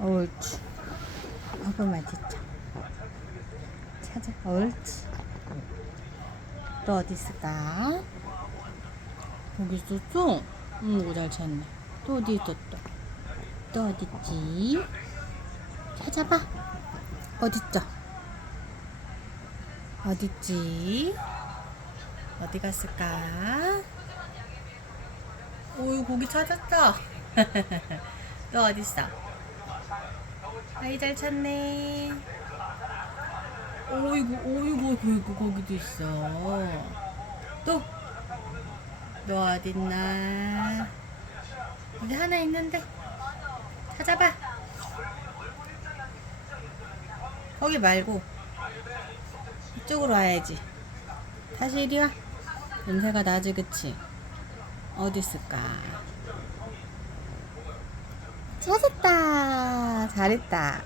옳지. 아빠 맞았죠? 찾아. 옳지. 또 어디 있을까? 여기 있었어? 응, 잘 찾네. 또 어디 있었다? 또 어디 있지? 찾아봐. 어딨죠? 어딨지? 어디 갔을까? 오이 고기 찾았다. 너 어딨어? 아이 잘 찾네. 오이구 오이구 거기 거기도 있어. 또. 너 어딨나? 여기 하나 있는데. 찾아봐. 거기 말고 이쪽으로 와야지. 다시 이리 와. 냄새가 나지 그치? 어디 있을까? 찾았다. 잘했다.